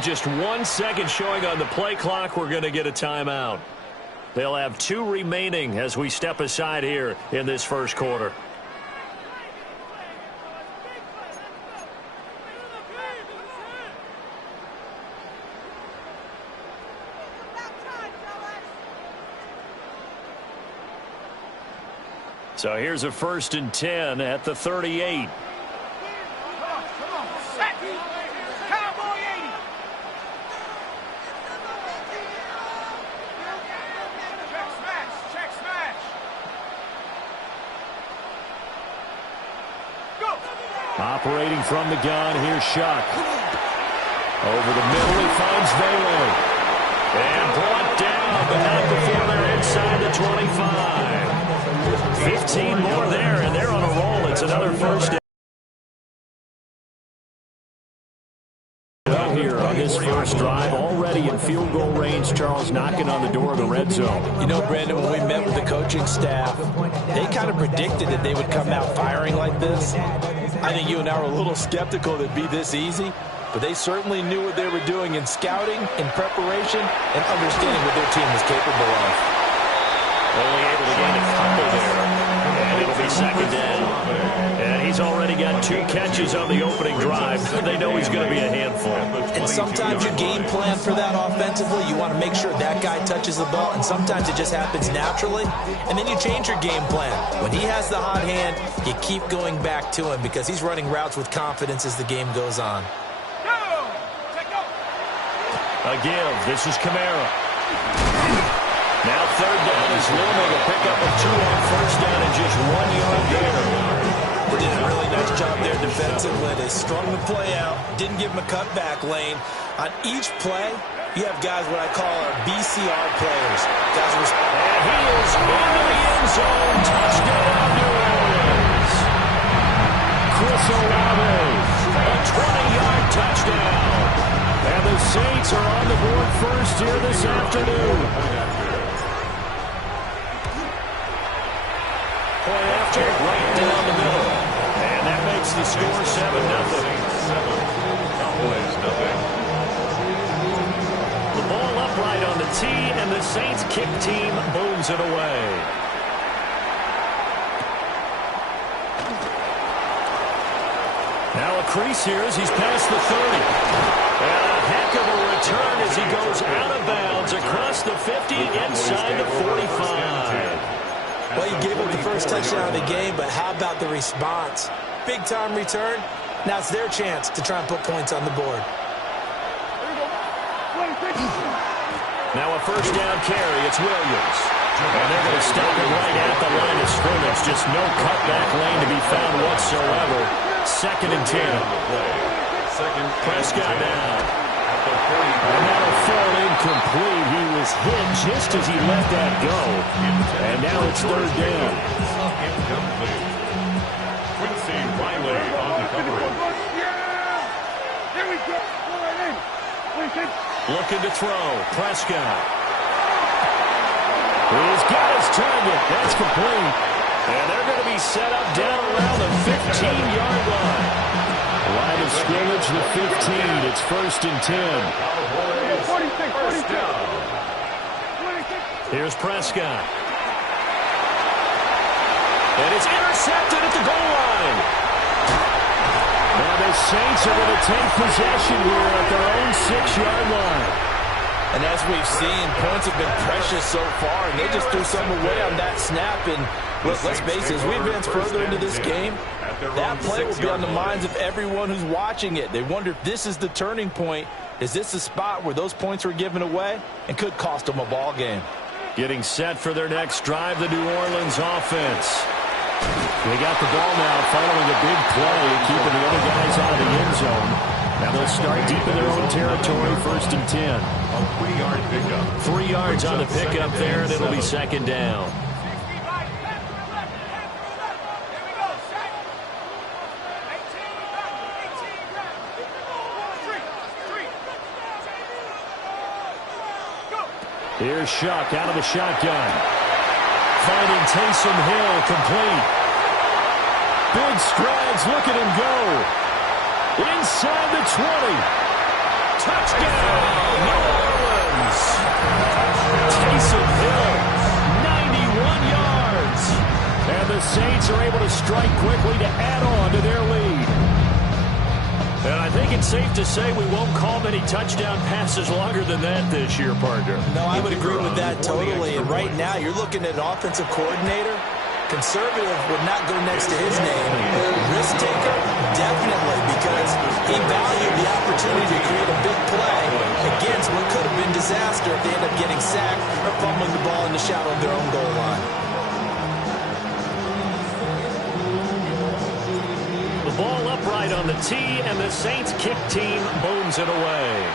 with just 1 second showing on the play clock, we're going to get a timeout. They'll have 2 remaining as we step aside here in this first quarter. So here's a 1st and 10 at the 38. Operating from the gun, here's Shuck. Over the middle, he finds Bailey. And brought down, but not before they're inside the 25. 15 more there, and they're on a roll. It's another first down here on this first drive. Already in field goal range, Charles knocking on the door of the red zone. You know, Brandon, when we met with the coaching staff, they kind of predicted that they would come out firing like this. I think you and I were a little skeptical that it'd be this easy, but they certainly knew what they were doing in scouting, in preparation, and understanding what their team was capable of. Only able to gain a couple there, and it'll be second down. And he's already got 2 catches on the opening drive. They know he's going to be a handful. And sometimes you game plan for that offensively. You want to make sure that guy touches the ball, and sometimes it just happens naturally. And then you change your game plan. When he has the hot hand, you keep going back to him because he's running routes with confidence as the game goes on. A give. This is Kamara. Now 3rd down is looming. A pickup of 2 on 1st down and just 1 yard there. They did a really nice job there defensively. They strung the play out, didn't give him a cutback lane. On each play, you have guys what I call our BCR players. Guys who and he is into the end zone. Touchdown, New Orleans. Chris Olave, a 20-yard touchdown. And the Saints are on the board first here this afternoon. Point after, right down the middle. And that makes the score 7-0. The ball upright on the tee, and the Saints kick team booms it away. Now a crease here as he's past the 30. And a heck of a return as he goes out of bounds across the 50 inside the 45. Well, he gave up the first touchdown of the game, but how about the response? Big-time return. Now it's their chance to try and put points on the board. Now a first down carry. It's Williams. And they're going to stop it right at the line of scrimmage. Just no cutback lane to be found whatsoever. 2nd and 10. Prescott now. And that'll fall incomplete. He was hit just as he let that go. And now it's 3rd down. Looking to throw. Prescott. He's got his target. That's complete. And they're going to be set up down around the 15-yard line. Line of scrimmage, the 15. It's 1st and 10. Here's Prescott. And it's intercepted at the goal line. Now the Saints are going to take possession here at their own 6-yard line. And as we've seen, points have been precious so far, and they just threw something away on that snap. And let's face it, as we advance further into this game, that play will be on the minds of everyone who's watching it. They wonder if this is the turning point. Is this the spot where those points were given away and could cost them a ball game? Getting set for their next drive, the New Orleans offense. They got the ball now following a big play, keeping the other guys out of the end zone. Now they'll start deep in their own territory, 1st and 10. A 3-yard pickup. 3 yards on the pickup there, and it'll be 2nd down. Here's Shuck out of the shotgun. Finding Taysom Hill complete. Big strides, look at him go. Inside the 20. Touchdown, New Orleans. Taysom Hill, 91 yards. And the Saints are able to strike quickly to add on to their lead. And I think it's safe to say we won't call many touchdown passes longer than that this year, partner. No, I would agree with that totally. And right now, you're looking at an offensive coordinator. Conservative would not go next to his name. Risk taker, definitely, because he valued the opportunity to create a big play against what could have been disaster if they end up getting sacked or fumbling the ball in the shadow of their own goal line. The ball upright on the tee, and the Saints kick team booms it away.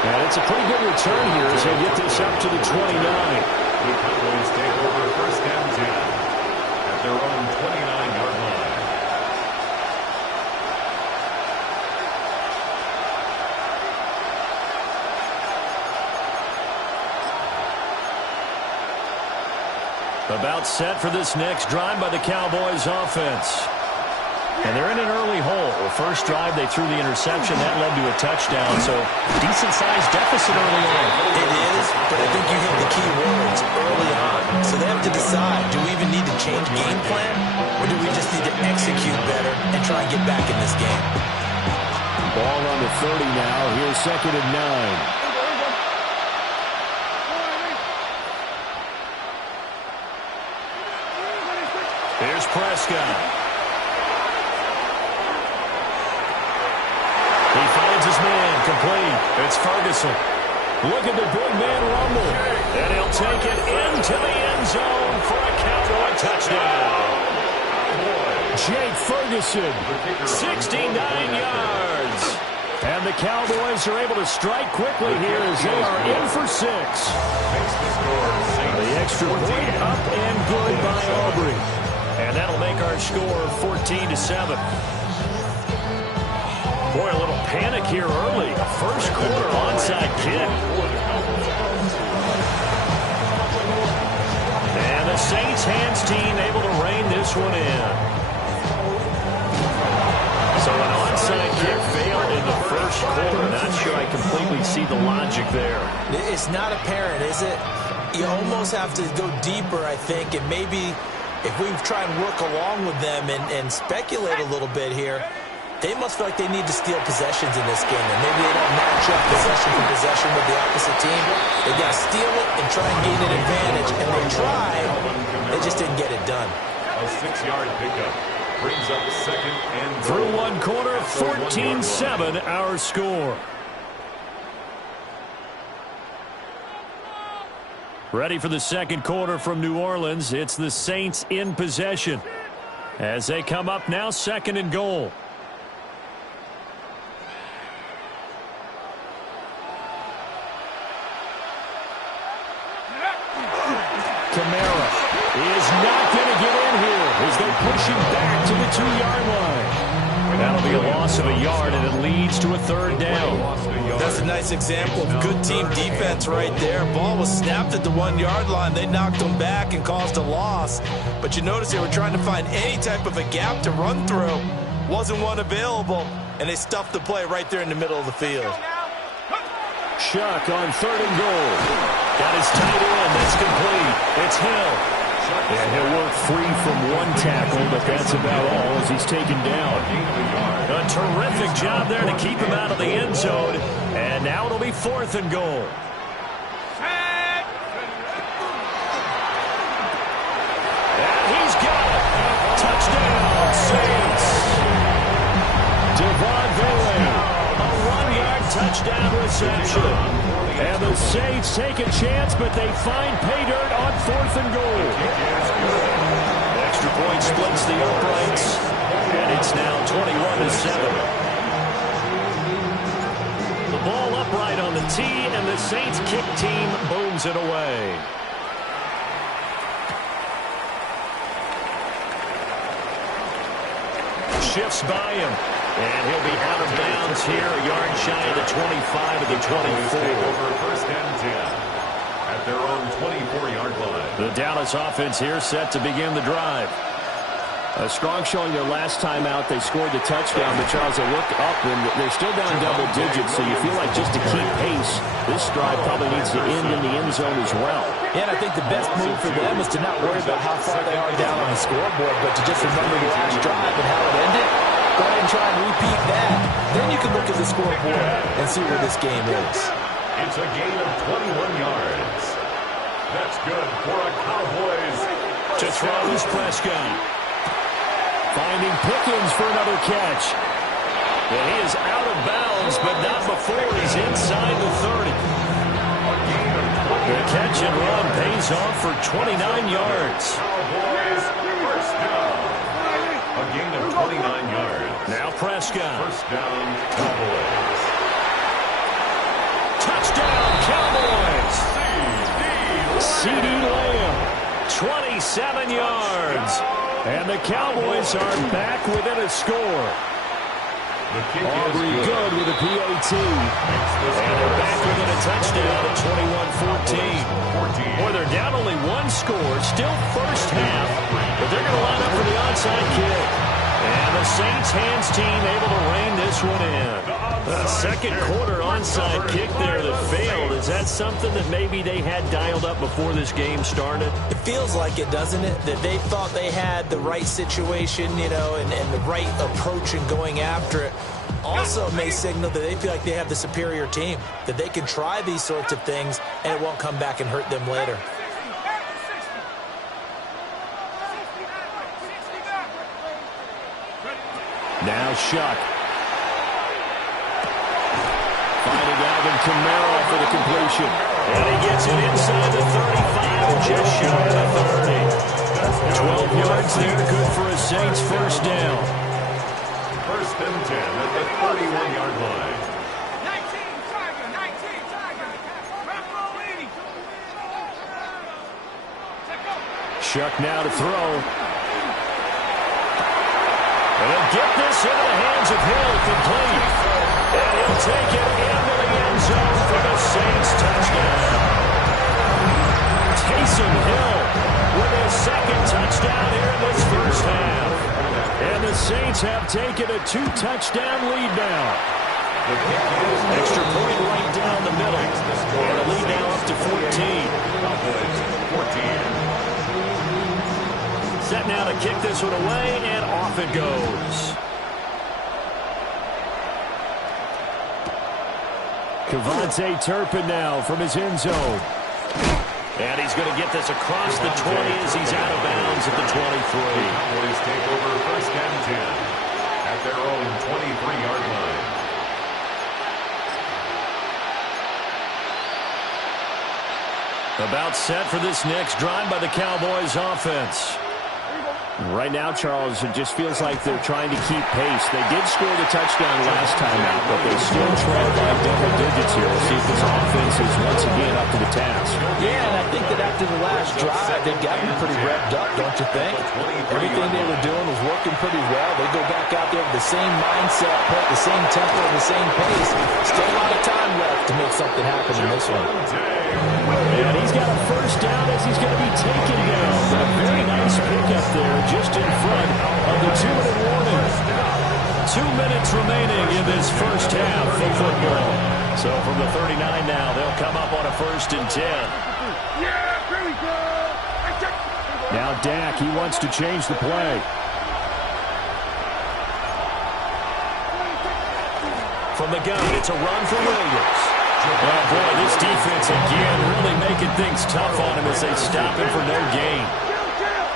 And it's a pretty good return here as they get this up to the 29. The Cowboys take over first and 10 at their own 29-yard line. About set for this next drive by the Cowboys offense. And they're in an early hole. First drive, they threw the interception. That led to a touchdown, so decent-sized deficit early on. It is, but I think you hit the key words early on. So they have to decide, do we even need to change game plan, or do we just need to execute better and try and get back in this game? Ball on the 30 now. Here's 2nd and 9. Here's Prescott. He finds his man, complete. It's Ferguson. Look at the big man rumble. And he'll take it into the end zone for a Cowboy touchdown. Jake Ferguson, 69 yards. And the Cowboys are able to strike quickly here as they are in for 6. The extra point up and good by Aubrey. And that'll make our score 14-7. Boy, a little panic here early. First quarter onside kick. And the Saints hands team able to rein this one in. So an onside kick failed in the first quarter. Not sure I completely see the logic there. It's not apparent, is it? You almost have to go deeper, I think, and maybe if we try and work along with them and speculate a little bit here, they must feel like they need to steal possessions in this game, and maybe they don't match up possession for possession with the opposite team. They got to steal it and try and gain an advantage, and they tried. They just didn't get it done. A 6-yard pickup brings up 2nd and 3. Through one quarter, 14-7 our score. Ready for the second quarter from New Orleans. It's the Saints in possession as they come up now 2nd and goal. Kamara is not going to get in here as they push him back to the 2-yard line. That'll be a loss of a yard, and it leads to a 3rd down. That's a nice example of good team defense right there. Ball was snapped at the 1-yard line. They knocked them back and caused a loss. But you notice they were trying to find any type of a gap to run through. Wasn't one available, and they stuffed the play right there in the middle of the field. Shuck on 3rd and goal. Got his tight end. That's complete. It's Hill. And he'll work free from one tackle, but that's about all as he's taken down. A terrific job there to keep him out of the end zone. And now it'll be 4th and goal. And he's got it. Touchdown, Saints. Devon Vele, a 1-yard touchdown reception. And the Saints take a chance, but they find pay dirt on 4th and goal. Extra point splits the uprights, and it's now 21-7. The ball upright on the tee, and the Saints kick team booms it away. Shifts by him. And he'll be out of bounds here, a yard shy of the 25 of the 24. Over first and 10 at their own 24-yard line. The Dallas offense here set to begin the drive. A strong showing their last time out. They scored the touchdown, but Charles, they looked up, and they're still down double digits, so you feel like just to keep pace, this drive probably needs to end in the end zone as well. Yeah, and I think the best move for them is to not worry about how far they are down on the scoreboard, but to just remember the last drive and how it ended. Go ahead and try and repeat that. Then you can look at the scoreboard and see where this game is. It's a gain of 21 yards. That's good for a Cowboys. To throw is Prescott. Finding Pickens for another catch. And he is out of bounds, but not before he's inside the 30. The catch and run pays off for 29 yards. Cowboys first down. A gain of 29 yards. Now Prescott. First down, Cowboys. Touchdown, Cowboys. C.D. Lamb, 27 yards. And the Cowboys are back within a score. Aubrey good with a PAT. And they're back within a touchdown at 21-14. Boy, they're down only one score, still first half, but they're going to line up for the onside kick. And the Saints hands team able to rein this one in. A second quarter onside kick there that failed. Is that something that maybe they had dialed up before this game started? It feels like it, doesn't it? That they thought they had the right situation, you know, and the right approach in going after it. Also may signal that they feel like they have the superior team, that they can try these sorts of things and it won't come back and hurt them later. Now Shuck. Finding Alvin Kamara for the completion. And he gets it inside the 35 and just shy of the 30. 12 yards there, good for a Saints first down. First and 10 at the 31-yard line. 19 Tiger. Shuck now to throw. And he'll get this into the hands of Hill, complete. And he'll take it into the end zone for the Saints touchdown. Taysom Hill with his second touchdown here in this first half. And the Saints have taken a 2-touchdown lead now. Extra point right down the middle. And the lead now up to 14. Set now to kick this one away, and off it goes. Kevontae Turpin now from his end zone. And he's going to get this across the 20 as he's out of bounds at the 23. Cowboys take over first and 10 at their own 23-yard line. About set for this next drive by the Cowboys offense. Right now, Charles, it just feels like they're trying to keep pace. They did score the touchdown last time out, but they still trail by double digits here. We'll see if this offense is once again up to the task. Yeah, and I think that after the last drive, they've gotten pretty revved up, don't you think? Everything they were doing was working pretty well. They go back out there with the same mindset, put the same tempo, the same pace. Still a lot of time left to make something happen in this one. And he's got a first down as he's going to be taken down. But a very nice pickup there just in front of the 2-minute warning. 2 minutes remaining in this first half of football. So from the 39 now, they'll come up on a first and 10. Now Dak, he wants to change the play. From the gun, it's a run for Williams. Oh, boy, this defense again really making things tough on him as they stop him for no gain.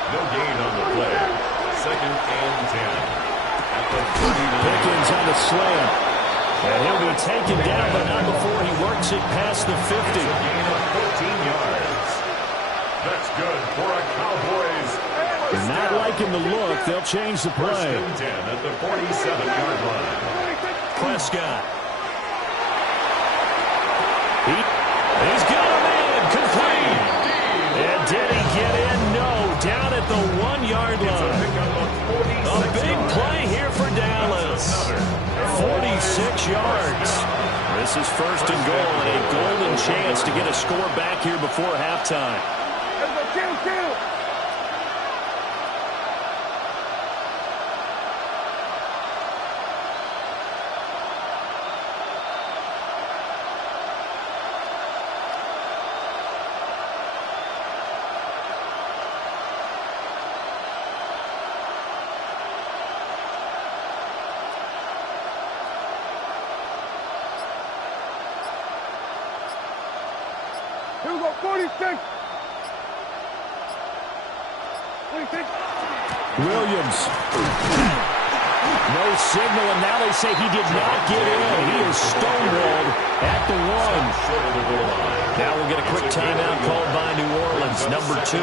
No gain on the play. Second and 10 at the 39. Pickens on the slam. And he'll be taken down, but not before he works it past the 50. It's a gain of 14 yards. That's good for a Cowboys. Not liking the look. They'll change the play. First and 10 at the 47-yard line. Prescott. He's got him in, complete. And did he get in? No, down at the 1-yard line. A big play here for Dallas. 46 yards. This is first and goal, and a golden chance to get a score back here before halftime. go 46. 46. Williams. No signal, and now they say he did not get in. He is stonewalled at the 1. Now we'll get a quick timeout called by New Orleans, number 2.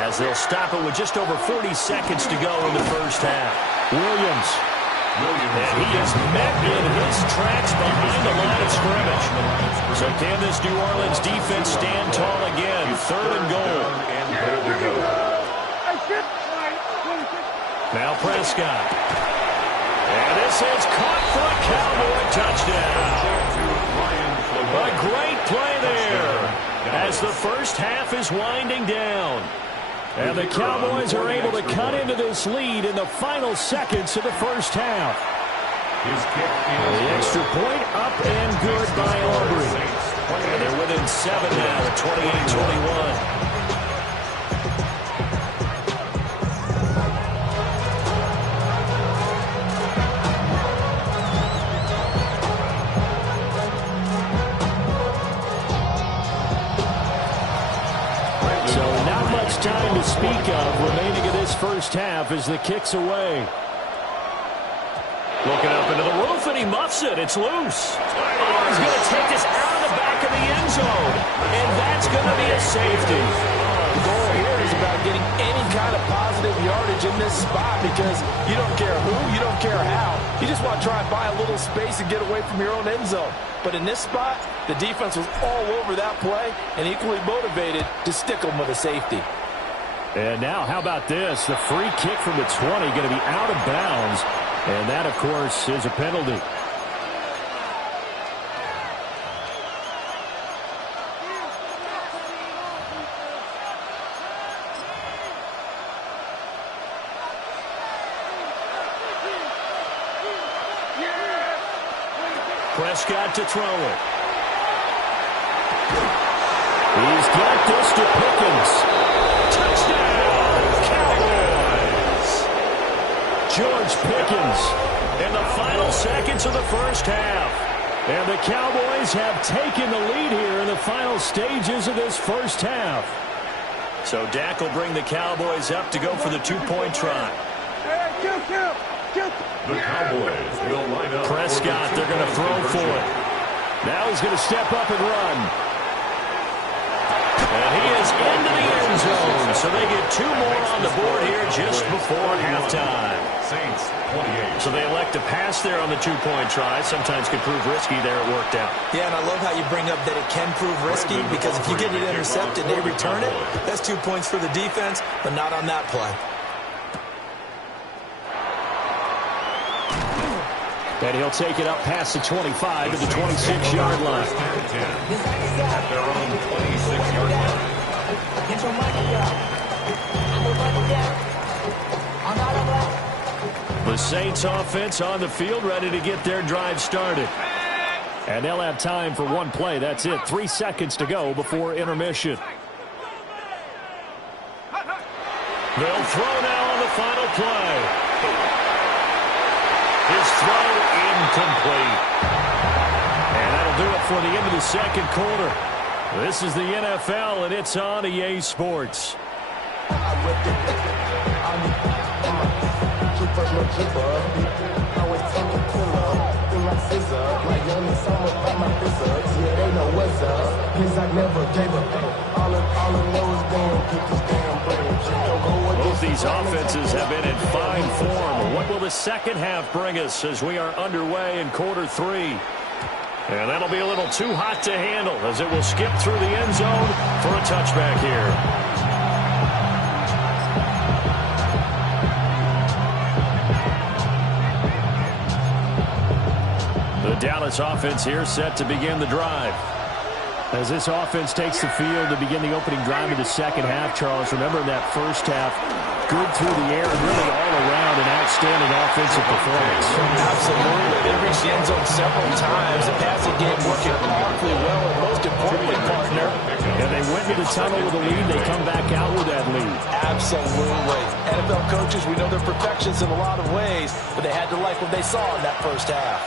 As they'll stop it with just over 40 seconds to go in the first half. Williams. And he is met in his tracks behind the line of scrimmage. So can this New Orleans defense stand tall again? 3rd and goal. Now Prescott. And this is caught for a Cowboy touchdown. A great play there as the first half is winding down. And the Cowboys are able to cut into this lead in the final seconds of the first half. The extra point up and good by Aubrey. And they're within 7 now at 28-21. Time to speak of remaining in this first half as the kick's away. Looking up into the roof, and he muffs it. It's loose. Oh, he's going to take this out of the back of the end zone, and that's going to be a safety. The goal here is about getting any kind of positive yardage in this spot because you don't care who, you don't care how. You just want to try and buy a little space and get away from your own end zone. But in this spot, the defense was all over that play and equally motivated to stick them with a safety. And now, how about this? The free kick from the 20 going to be out of bounds. And that, of course, is a penalty. Prescott to throw it. He's got this to Pickens. Touchdown, Cowboys! George Pickens in the final seconds of the first half. And the Cowboys have taken the lead here in the final stages of this first half. So Dak will bring the Cowboys up to go for the 2-point try. The Cowboys will line up. Prescott, they're going to throw for it. Now he's going to step up and run. And he is into the end zone, so they get 2 more on the board here just before halftime. Saints, 28. So they elect to pass there on the 2-point try. Sometimes can prove risky there. It worked out. Yeah, and I love how you bring up that it can prove risky because if you get it intercepted, they return it. That's 2 points for the defense, but not on that play. And he'll take it up past the 25 to the 26-yard line. At their own 26-yard line. The Saints offense on the field, ready to get their drive started. And they'll have time for 1 play. That's it. 3 seconds to go before intermission. They'll throw now on the final play. His throw incomplete. And that'll do it for the end of the second quarter. This is the NFL, and it's on EA Sports. Both these offenses have been in fine form. What will the second half bring us as we are underway in quarter 3? And that'll be a little too hot to handle as it will skip through the end zone for a touchback here. The Dallas offense here set to begin the drive. As this offense takes the field to begin the opening drive of the second half, Charles, remember in that first half, good through the air and really all around an outstanding offensive performance. Absolutely. They reached the end zone several times. The passing game working awfully well, and most importantly, partner. And they went to the tunnel with a lead. They come back out with that lead. Absolutely. NFL coaches, we know they're perfections in a lot of ways, but they had to like what they saw in that first half.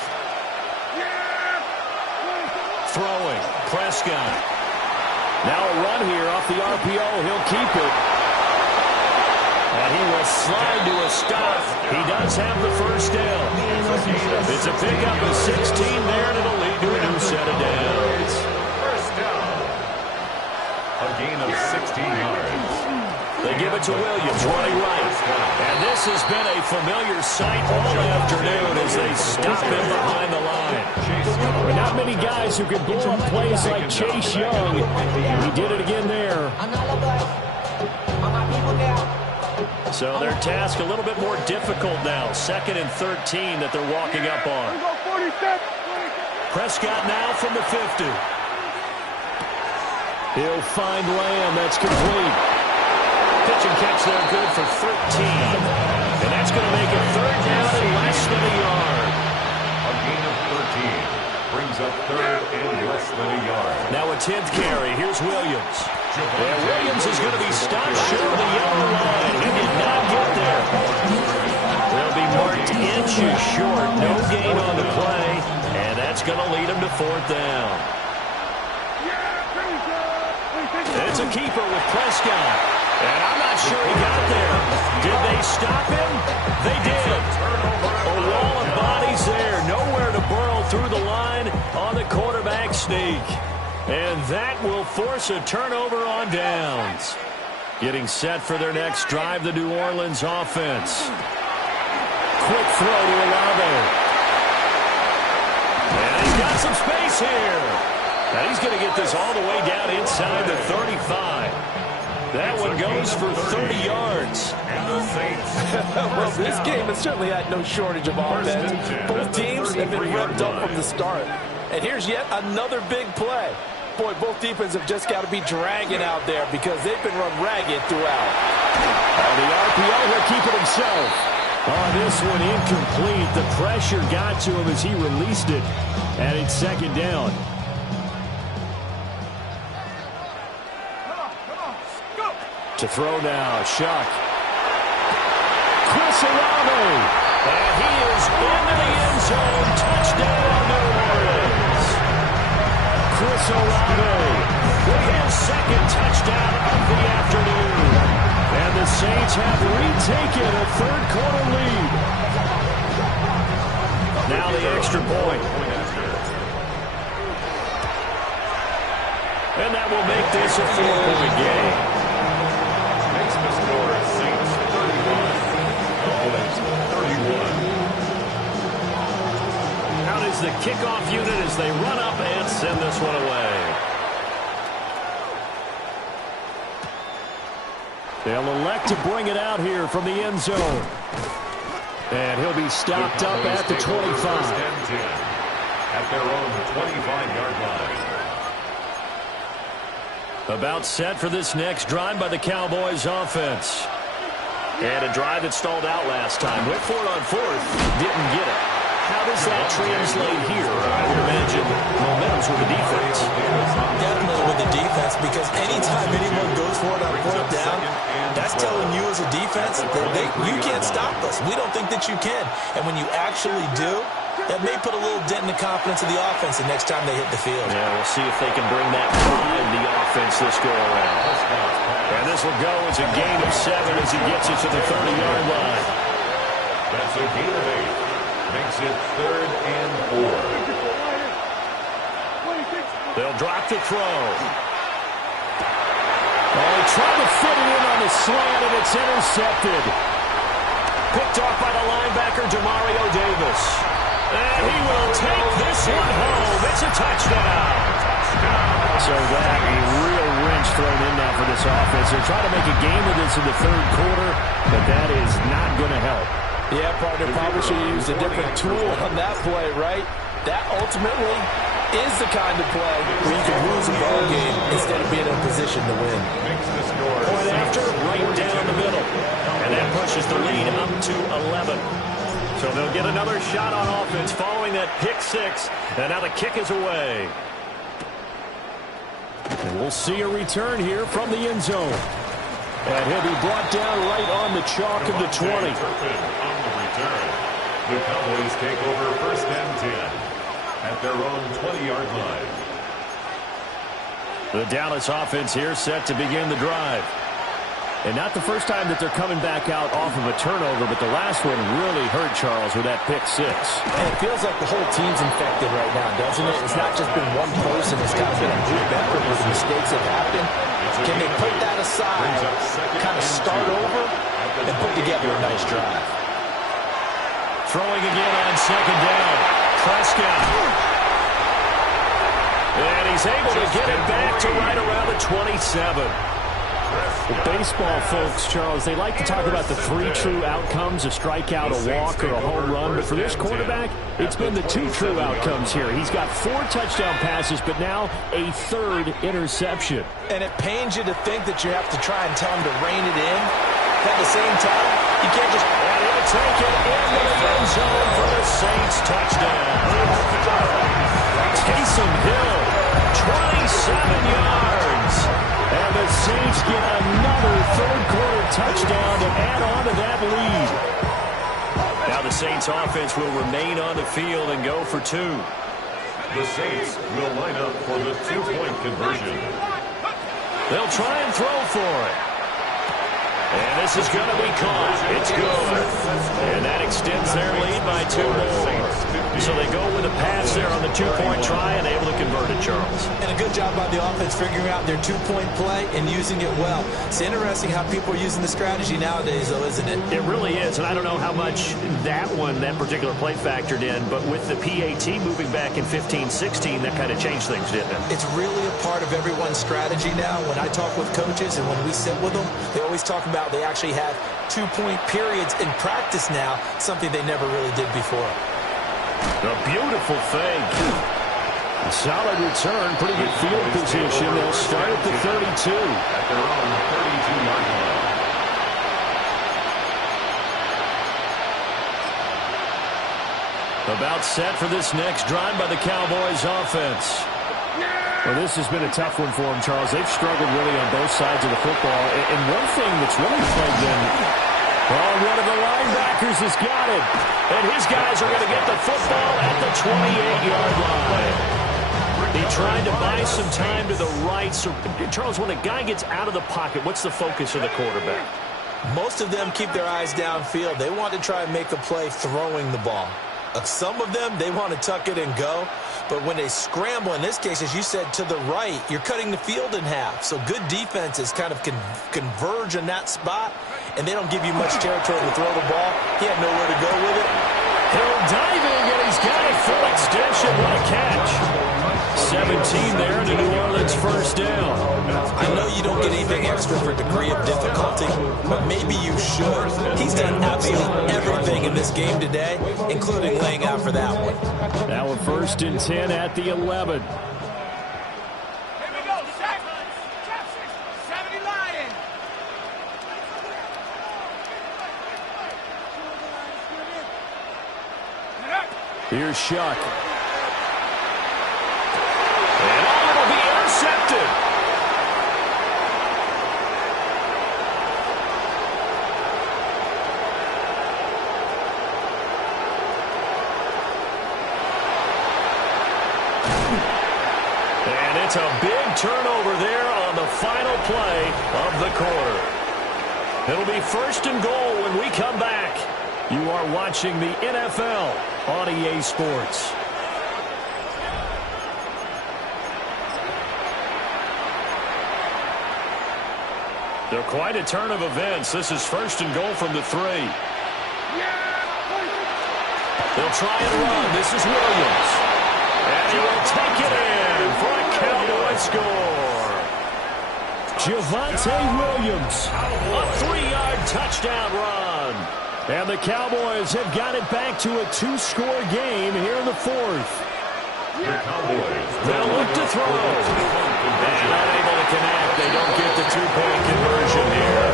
Throwing, Prescott. Now a run here off the RPO. He'll keep it. And he will slide to a stop. He does have the first down. It's a pickup of 16 there, and it'll lead to a new set of downs. First down. A gain of 16 yards. They give it to Williams, running right. And this has been a familiar sight all afternoon as they stop him behind the line. Not many guys who can blow up plays like Chase Young. He did it again there. So their task a little bit more difficult now. 2nd and 13 that they're walking up on. Prescott now from the 50. He'll find Lamb. That's complete. Pitch and catch there, good for 13. And that's going to make it 3rd down and less than a yard. A gain of 13 brings up 3rd and less than a yard. Now a 10th carry. Here's Williams. And Williams is going to be stopped short of the yellow line. He did not get there. They'll be marked inches short. No gain on the play. And that's going to lead him to 4th down. It's a keeper with Prescott. And I'm not sure he got there. Did they stop him? They did. A wall of bodies there. Nowhere to burrow through the line on the quarterback sneak. And that will force a turnover on downs. Getting set for their next drive, the New Orleans offense. Quick throw to Olave. And he's got some space here. And he's going to get this all the way down inside the 35. That one goes for 30 yards. Well, this game has certainly had no shortage of offense. Both teams have been revved up from the start. And here's yet another big play. Boy, both defenses have just got to be dragging out there because they've been run ragged throughout. On the RPO, he'll keep it himself. On this one, incomplete. The pressure got to him as he released it. And it's 2nd down. To throw now, Shuck. Chris Olave. And he is into the end zone. Touchdown, New Orleans. Chris Olave with his 2nd touchdown of the afternoon. And the Saints have retaken a 3rd quarter lead. Now the extra point. And that will make this a 4-point game. Makes the score Saints 31, Cowboys 31. Out is the kickoff unit as they run up and send this one away. They'll elect to bring it out here from the end zone. And he'll be stopped up at the 25. At their own 25-yard line. About set for this next drive by the Cowboys offense. And a drive that stalled out last time. Went for it on 4th. Didn't get it. How does that translate here? I would imagine momentum's with the defense. Definitely with the defense, because anytime anyone goes for it on 4th down, that's telling you as a defense that you can't stop us. We don't think that you can. And when you actually do, that may put a little dent in the confidence of the offense the next time they hit the field. Yeah, we'll see if they can bring that pride in the offense this go-around. And this will go as a gain of 7 as he gets it to the 30-yard line. That's a gain of 8. Makes it 3rd and 4. They'll drop the throw. Oh, he tried to fit it in on the slant, and it's intercepted. Picked off by the linebacker, Demario Davis. And he will take this one home. It's a touchdown. So that a real wrench thrown in now for this offense. They're trying to make a game of this in the 3rd quarter, but that is not going to help. Yeah, partner, probably should have used a different tool on that play, right? That ultimately is the kind of play where you can lose a ball game instead of being in a position to win. Point after, right down the middle. And that pushes the lead up to 11. So they'll get another shot on offense following that pick 6. And now the kick is away. And we'll see a return here from the end zone. And he'll be brought down right on the chalk of the 20. On the return, the Cowboys take over 1st and 10 at their own 20-yard line. The Dallas offense here set to begin the drive. And not the first time that they're coming back out off of a turnover, but the last one really hurt Charles with that pick six. And it feels like the whole team's infected right now, doesn't it? It's not just been one person. It's kind of been a group effort where the mistakes have happened. Can they put that aside, kind of start over, and put together a nice drive? Throwing again on second down. Prescott. And he's able to get it back to right around the 27. Well, baseball folks, Charles, they like to talk about the three true outcomes, a strikeout, a walk, or a home run. But for this quarterback, it's been the two true outcomes here. He's got 4 touchdown passes, but now a 3rd interception. And it pains you to think that you have to try and tell him to rein it in. At the same time, you can't just... And he'll take it into the end zone for the Saints touchdown. Taysom Hill, 27 yards. And the Saints get another 3rd quarter touchdown to add on to that lead. Now the Saints offense will remain on the field and go for 2. The Saints will line up for the 2-point conversion. They'll try and throw for it. And this is going to be caught. It's good. And that extends their lead by 2 more. So they go with a pass there on the 2-point try and able to convert it, Charles. And a good job by the offense figuring out their 2-point play and using it well. It's interesting how people are using the strategy nowadays, though, isn't it? It really is. And I don't know how much that particular play factored in. But with the PAT moving back in 15-16, that kind of changed things, didn't it? It's really a part of everyone's strategy now. When I talk with coaches and when we sit with them, they always talk about they actually have 2-point periods in practice now, something they never really did before. A beautiful fake. A solid return, pretty good field position. They'll start at the 32. At their own 32-yard line. About set for this next drive by the Cowboys offense. Well, this has been a tough one for them, Charles. They've struggled really on both sides of the football. And one thing that's really plagued them... One of the linebackers has got it. And his guys are going to get the football at the 28-yard line. He tried to buy some time to the right. So, Charles, when a guy gets out of the pocket, what's the focus of the quarterback? Most of them keep their eyes downfield. They want to try and make a play throwing the ball. Some of them, they want to tuck it and go. But when they scramble, in this case, as you said, to the right, you're cutting the field in half. So good defenses kind of converge in that spot, and they don't give you much territory to throw the ball. He had nowhere to go with it. Hill diving, and he's got a full extension. What a catch. 17 there to New Orleans first down. I know you don't get anything extra for degree of difficulty, but maybe you should. He's done absolutely everything in this game today, including laying out for that one. Now a 1st and 10 at the 11. Here's Shuck. And all will be intercepted. And it's a big turnover there on the final play of the quarter. It'll be 1st and goal when we come back. You are watching the NFL on EA Sports. They're quite a turn of events. This is 1st and goal from the 3. They'll try and run. This is Williams. And he will take it in for a Cowboy score. Javonte Williams. A 3-yard touchdown run. And the Cowboys have got it back to a 2-score game here in the 4th. They'll look to throw. And unable to connect. They don't get the 2-point conversion here.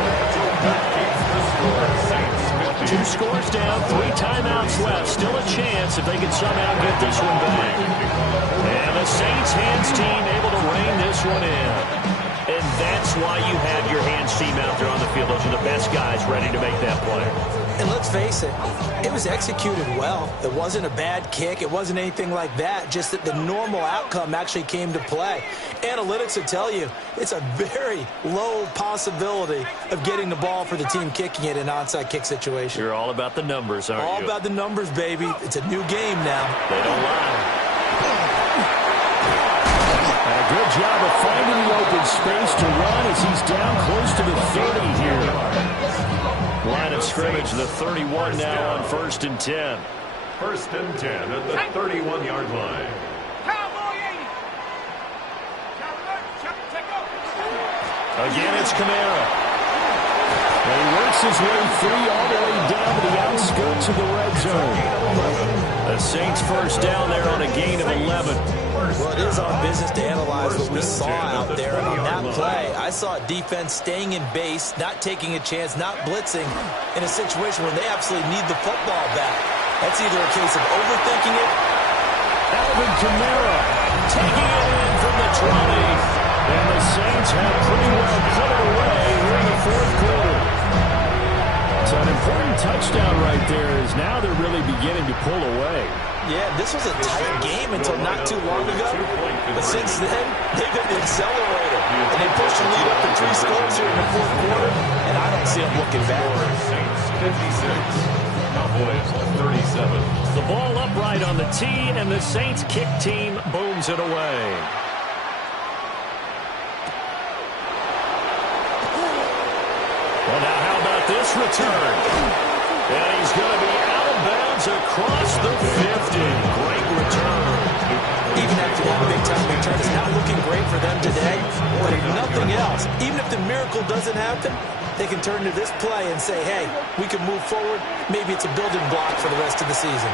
2 scores down, 3 timeouts left. Still a chance if they can somehow get this one back. And the Saints hands team able to rein this one in. and that's why you have your hands team out there on the field. Those are the best guys ready to make that play. And let's face it, it was executed well. It wasn't a bad kick. It wasn't anything like that, just that the normal outcome actually came to play. Analytics will tell you it's a very low possibility of getting the ball for the team kicking it in an onside kick situation. You're all about the numbers, aren't you? All about the numbers, baby. It's a new game now. They don't lie. And a good job of finding the open space to run as he's down close to the 30 here. Line of scrimmage, the 31 now on 1st and 10. 1st and 10 at the 31-yard line. Again, it's Kamara. And he works his way free all the way down to the outskirts of the red zone. The Saints first down there on a gain of 11. Well, it is our business to analyze what we saw out there. And on that play, I saw a defense staying in base, not taking a chance, not blitzing in a situation where they absolutely need the football back. That's either a case of overthinking it. Alvin Kamara Taking it in from the 20. And the Saints have pretty well put it away here in the 4th quarter. It's an important touchdown right there, as now they're really beginning to pull away. Yeah, this was a tight game until not too long ago. But since then, they've been accelerated. And they pushed the lead up to 3 scores here in the 4th quarter. And I don't see them looking back. Saints 56. Cowboys 37. The ball upright on the tee, and the Saints kick team booms it away. Well, now how about this return? And he's going to be out of bounds across the 50. Great return. Even after that big-time return, it's not looking great for them today. But if nothing else, even if the miracle doesn't happen, they can turn to this play and say, hey, we can move forward. Maybe it's a building block for the rest of the season.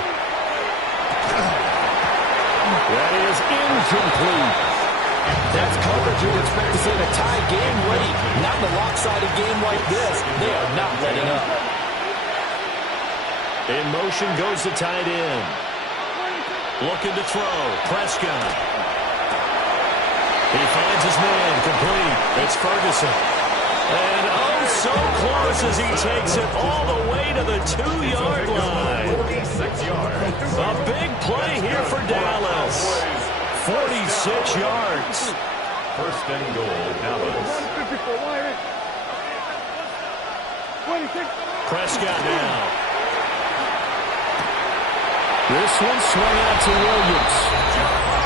That is incomplete. That's coverage you would expect to see in a tie game late. Not in a lopsided game like this. They are not letting up. In motion goes the tight end. Looking to throw. Prescott. He finds his man. Complete. It's Ferguson. And oh, so close as he takes it all the way to the 2-yard line. 46 yards. A big play here for Dallas. 46 yards. 1st and goal, Dallas. 26. Prescott now. This one swung out to Williams.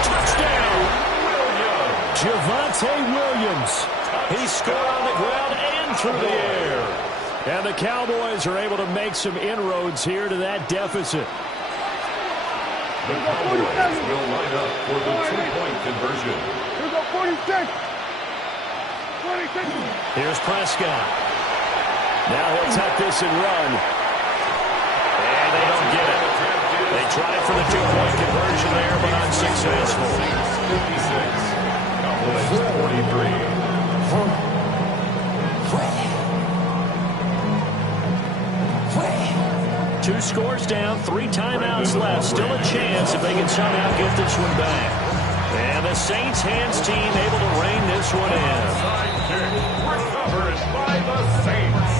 Touchdown. Javonte Williams. He scored on the ground and through the air. And the Cowboys are able to make some inroads here to that deficit. The Cowboys will line up for the 2-point conversion. Here we go, 46. 26. Here's Prescott. Now he'll tuck this and run. And they don't get it. They tried for the 2-point conversion there, but unsuccessful. 56. Cowboys 43. 2 scores down, 3 timeouts left. Still a chance if they can somehow get this one back. And the Saints hands team able to rein this one in. Side kick recovered by the Saints.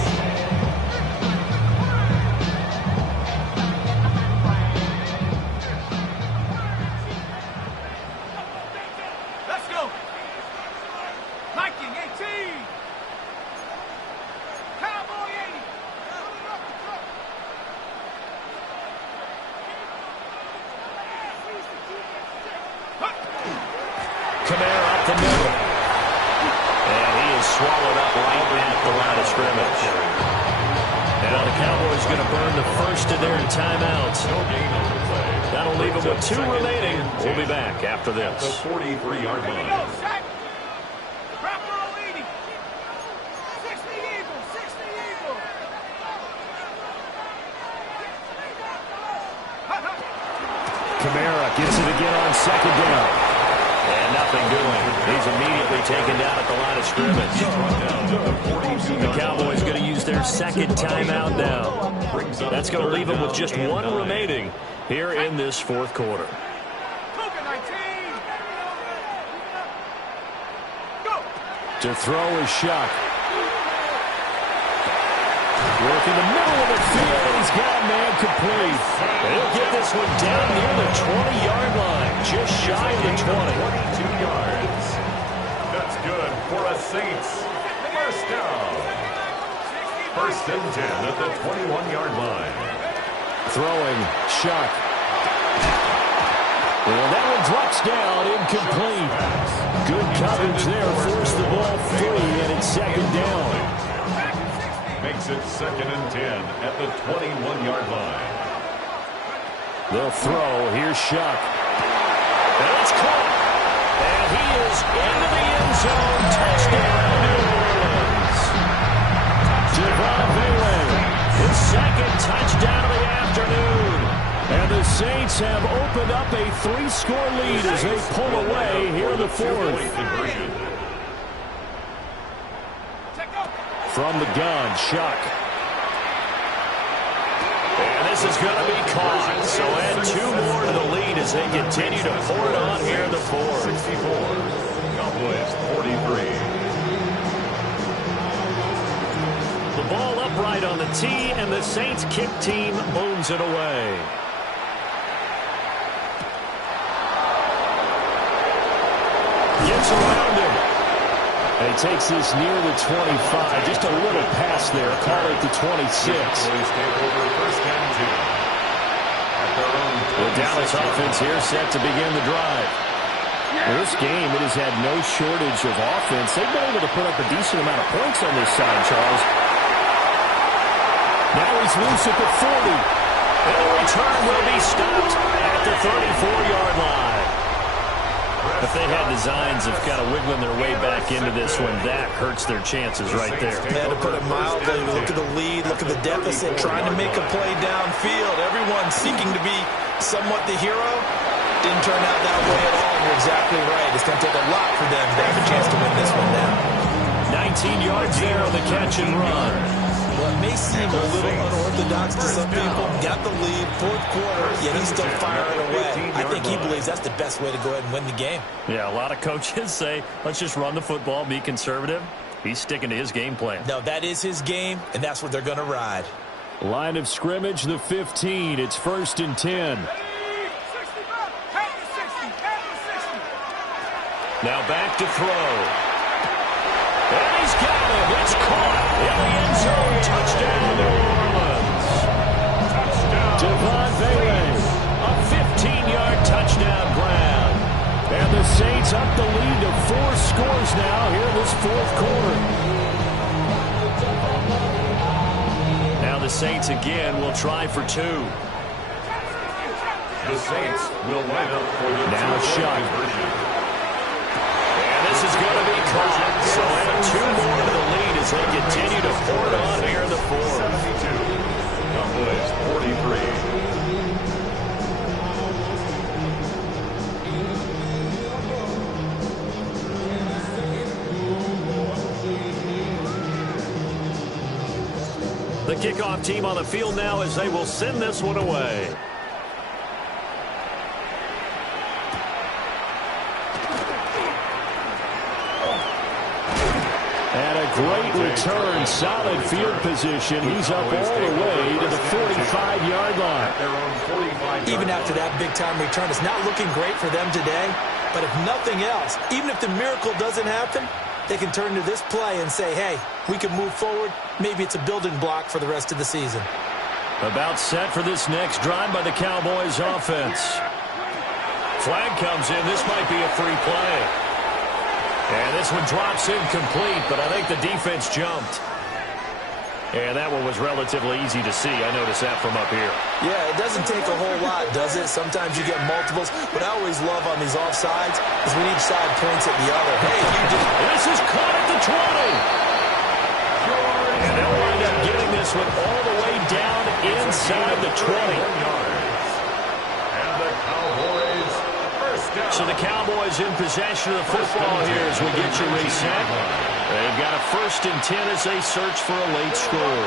Let's go. Viking 18. Cowboy 80. Kamara up the middle. And he is swallowed up right at the line of scrimmage. Now the Cowboys going to burn the first of their timeouts. No gain on the play. That'll leave them with 2 remaining. We'll be back after The this. 43-yard line. Kamara gets it again on 2nd down. And nothing doing. He's immediately taken down at the line of scrimmage. The Cowboys going to use their 2nd timeout now. That's going to leave them with just 1 remaining here in this 4th quarter. To throw is Shuck. Work in the middle of the field, and he's got a man complete. He'll get this one down near the 20-yard line, just shy of the 20. 22 yards. That's good for a Saints first down. First and 10 at the 21-yard line. Throwing, Shuck. Well, that one drops down, incomplete. Good coverage there, forced the ball free, and it's second down. Makes it second and 10 at the 21-yard line. They'll throw. Here's Shuck. And it's caught. And he is into the end zone. Touchdown, New Orleans. Javon Bailey, his second touchdown of the afternoon. And the Saints have opened up a 3-score lead as they pull away here in the fourth. From the gun, Shuck. And this is going to be caught. So add 2 more to the lead as they continue to pour it on here in the fourth. 64. Cowboys 43. The ball upright on the tee, and the Saints kick team owns it away. Gets around him. And he takes this near the 25. Just a little pass there. Call it the 26. The Dallas offense here set to begin the drive. In this game, it has had no shortage of offense. They've been able to put up a decent amount of points on this side, Charles. Now he's loose at the 40. And the return will be stopped at the 34-yard line. If they had designs of kind of wiggling their way back into this one, that hurts their chances right there. Yeah, to put it mildly, look at the lead, look at the deficit, trying to make a play downfield. Everyone seeking to be somewhat the hero. Didn't turn out that way at all. You're exactly right. It's going to take a lot for them to have a chance to win this one now. 19 yards there on the catch and run. Well, it may seem a little unorthodox to some people. Got the lead, fourth quarter, yet he's still firing away. I think he believes that's the best way to go ahead and win the game. Yeah, a lot of coaches say, let's just run the football, be conservative. He's sticking to his game plan. No, that is his game, and that's what they're going to ride. Line of scrimmage, the 15. It's first and 10. Now back to throw. And he's got him. It's caught in the end zone. Touchdown, New Orleans. Javon Bailey, a 15-yard touchdown grab. And the Saints up the lead to 4 scores now here in this fourth quarter. Now the Saints again will try for 2. The Saints will line up for the now Shuck. This is going to be caught. So add 2 more to the lead as they continue to pour it on here in the fourth. 72. Cowboys 43. The kickoff team on the field now as they will send this one away. Great return, solid field position. He's up all the way to the 45-yard line. Even after that big-time return, it's not looking great for them today. But if nothing else, even if the miracle doesn't happen, they can turn to this play and say, hey, we can move forward. Maybe it's a building block for the rest of the season. About set for this next drive by the Cowboys offense. Flag comes in. This might be a free play. And this one drops incomplete, but I think the defense jumped. And that one was relatively easy to see. I noticed that from up here. Yeah, it doesn't take a whole lot, does it? Sometimes you get multiples. What I always love on these offsides is when each side points at the other. Hey, you just... This is caught at the 20. And they'll wind up getting this one all the way down inside the 20. And the Cowboys first down. So the Cowboys in possession of the football here as we get you reset. They've got a first and 10 as they search for a late score.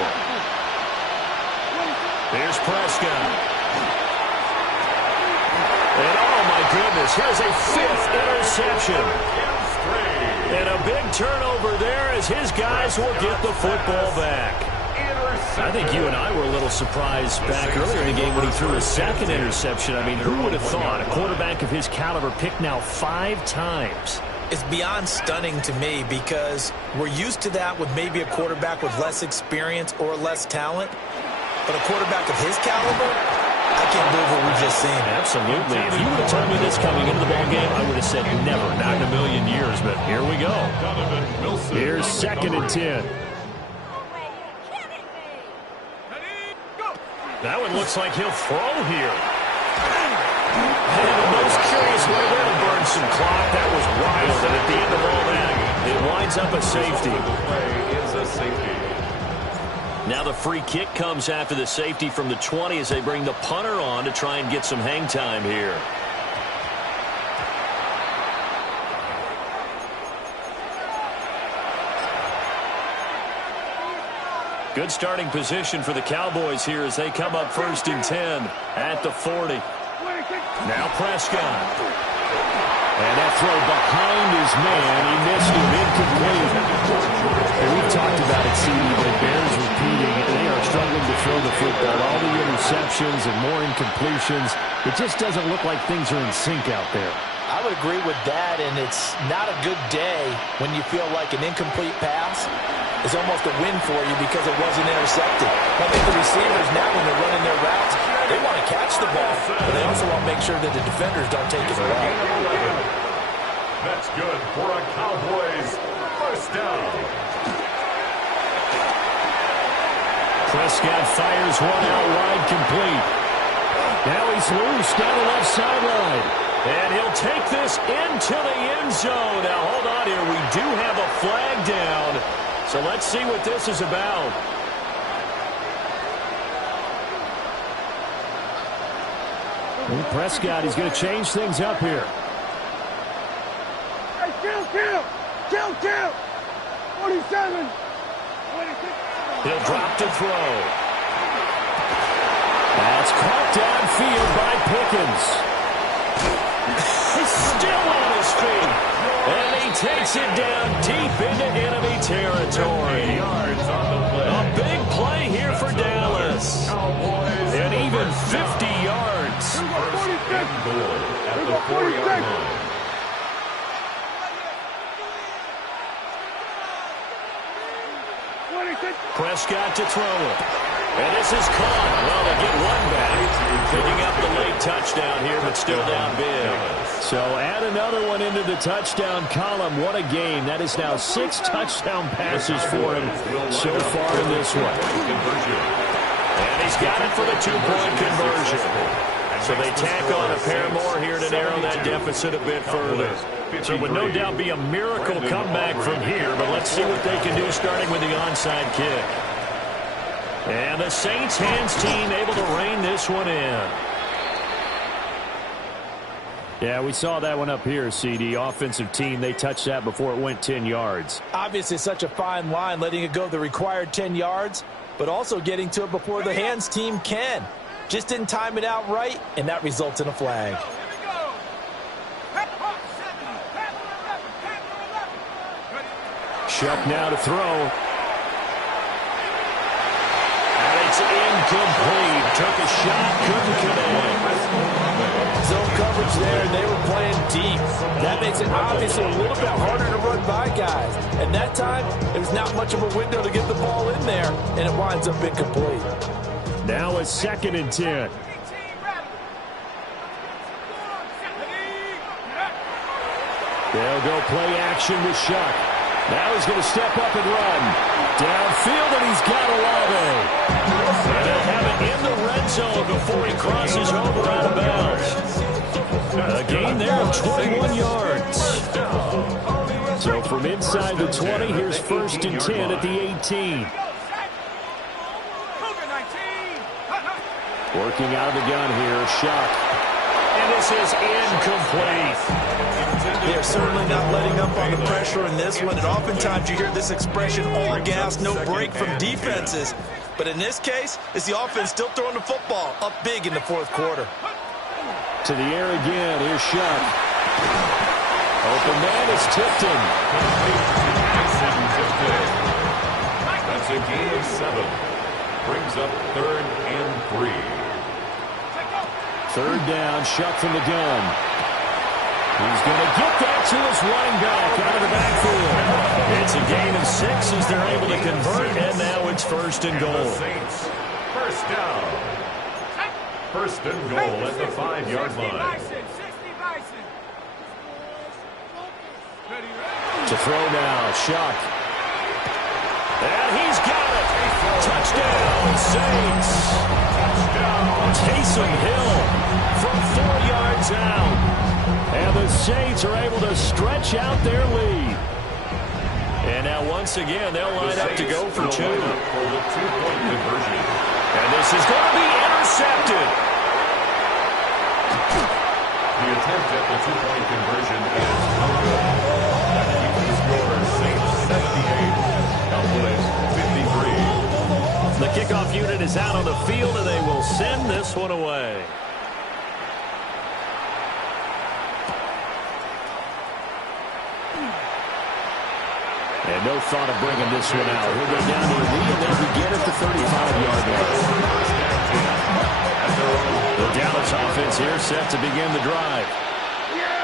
Here's Prescott. And oh my goodness, here's a 5th interception. And a big turnover there as his guys will get the football back. I think you and I were a little surprised back earlier in the game when he threw his second interception. I mean, who would have thought a quarterback of his caliber picked now 5 times? It's beyond stunning to me because we're used to that with maybe a quarterback with less experience or less talent. But a quarterback of his caliber, I can't believe what we've just seen. Absolutely. If you would have told me this coming into the ballgame, I would have said never, not in a million years. But here we go. Here's 2nd and 10. That one looks like he'll throw here. And the most curious way there to burn some clock. That was wild. And at the end of all that, it winds up a safety. Now the free kick comes after the safety from the 20 as they bring the punter on to try and get some hang time here. Good starting position for the Cowboys here as they come up 1st and 10 at the 40. Now Prescott. And that throw behind his man. He missed him, incomplete. And we've talked about it, CD, but Bears repeating it. They are struggling to throw the football. All the interceptions and more incompletions. It just doesn't look like things are in sync out there. I would agree with that, and it's not a good day when you feel like an incomplete pass is almost a win for you because it wasn't intercepted. I think the receivers now, when they're running their routes, they want to catch the ball, but they also want to make sure that the defenders don't take it away. That's good for a Cowboys 1st down. Prescott fires one out wide, complete. Now he's loose down the left sideline. And he'll take this into the end zone. Now, hold on here. We do have a flag down. So let's see what this is about. And Prescott, he's going to change things up here. Hey, count. 47. He'll drop to throw. That's caught downfield by Pickens. He's still on his feet. And he takes it down deep into enemy territory. A big play here for Dallas. And even 50 yards. At the 40-yard line. Prescott to throw it. And this is caught. Well, they get one back. Picking up the late touchdown here, but still down big. So add another one into the touchdown column. What a game. That is now 6 touchdown passes for him so far in this one. And he's got it for the 2-point conversion. So they tack on a pair more here to narrow that deficit a bit further. So it would no doubt be a miracle comeback from here, but let's see what they can do starting with the onside kick. And the Saints hands team able to rein this one in. Yeah, we saw that one up here, CD. Offensive team, they touched that before it went 10 yards. Obviously, such a fine line, letting it go the required 10 yards, but also getting to it before the hands team can. Just didn't time it out right, and that results in a flag. Shuck now to throw. And it's incomplete. Took a shot, couldn't connect. Zone coverage there, and they were playing deep. That makes it obviously a little bit harder to run by guys. And that time, there's not much of a window to get the ball in there, and it winds up incomplete. Now a 2nd and 10. They'll go play action with Shuck. Now he's going to step up and run. Downfield, and he's got Olave. And they'll have it in the red zone before he crosses over out of bounds. A gain there of 21 yards. So from inside the 20, here's 1st and 10 at the 18. Working out of the gun here, Shuck. And this is incomplete. They're certainly not letting up on the pressure in this one, and oftentimes you hear this expression, all gas, no break from defenses. But in this case, it's the offense still throwing the football up big in the 4th quarter. To the air again, here's Shuck. Open man is Tipton. That's a gain of 7. Brings up 3rd and 3. 3rd down, Shuck from the gun. He's going to get that to his running back out of the backfield. It's a gain of 6 as they're able to convert, and now it's 1st and goal. Saints, 1st down. 1st and goal at the 5-yard line. To throw now, Shuck. And he's got it. Touchdown, Saints. Taysom Hill from 4 yards out. And the Saints are able to stretch out their lead. And now once again, they'll line up to go for 2. For the 2-point conversion. And this is going to be intercepted. The attempt at the 2-point conversion is no good. That keeps the score Saints 78, Cowboys 53. The kickoff unit is out on the field, and they will send this one away. And no thought of bringing this one out. He'll go down to the knee, and they'll begin at the 35-yard line. The Dallas offense here set to begin the drive.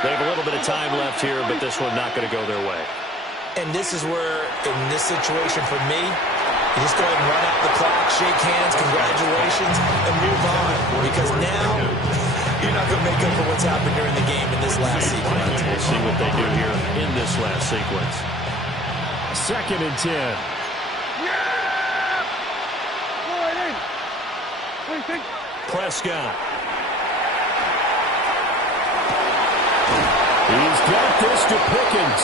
They have a little bit of time left here, but this one not going to go their way. And this is where, in this situation for me, you just go ahead and run out the clock, shake hands, congratulations, and move on. Because now, you're not going to make up for what's happened during the game in this last sequence. We'll see what they do here in this last sequence. 2nd and 10. Prescott. He's got this to Pickens.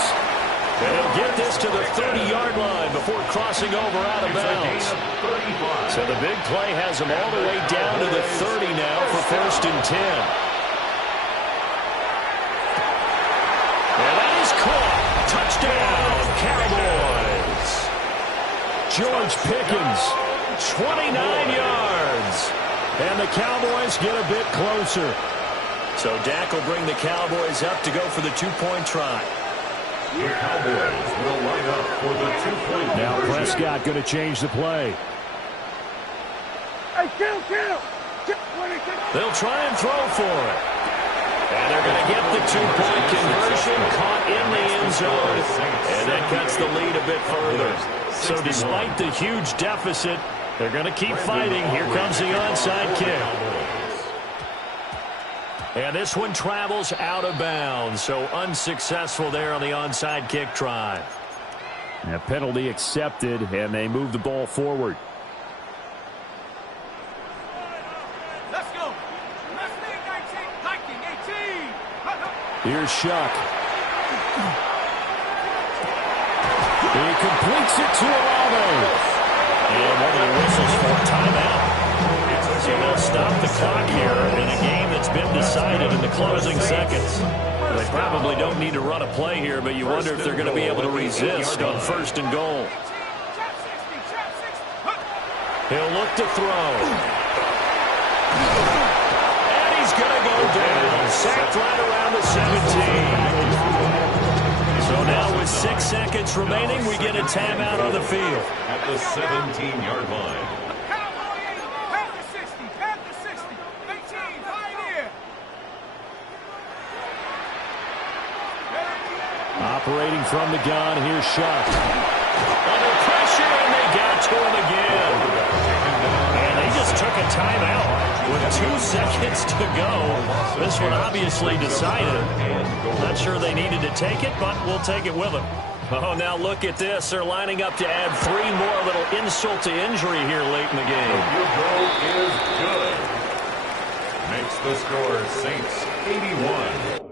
And he'll get this to the 30-yard line before crossing over out of bounds. So the big play has him all the way down to the 30 now for 1st and 10. And that is caught. Touchdown, Cowboys. George Pickens, 29 yards. And the Cowboys get a bit closer. So Dak will bring the Cowboys up to go for the 2-point try. The Cowboys will line up for the 2-point Now conversion. Prescott going to change the play. Hey, kill! They'll try and throw for it. And they're going to get the 2-point conversion, caught in the end zone, and that cuts the lead a bit further. So despite the huge deficit, they're going to keep fighting. Here comes the onside kick. And this one travels out of bounds, so unsuccessful there on the onside kick try. A penalty accepted, and they move the ball forward. Let's go. Here's Shuck. He completes it to Olave. And one of the whistles for a timeout. So they'll stop the clock here in a game that's been decided in the closing seconds. They probably don't need to run a play here, but you wonder if they're going to be able to resist on 1st and goal. He'll look to throw. And he's going to go down. Sacked right around the 17. So now with 6 seconds remaining, we get a timeout on the field. At the 17-yard line. Operating from the gun, here's Shuck. Under pressure, and they got to him again. And they just took a timeout with 2 seconds to go. This one obviously decided. Not sure they needed to take it, but we'll take it with them. Oh, now look at this. They're lining up to add 3 more, little insult to injury here late in the game. Your goal is good. Makes the score Saints 81.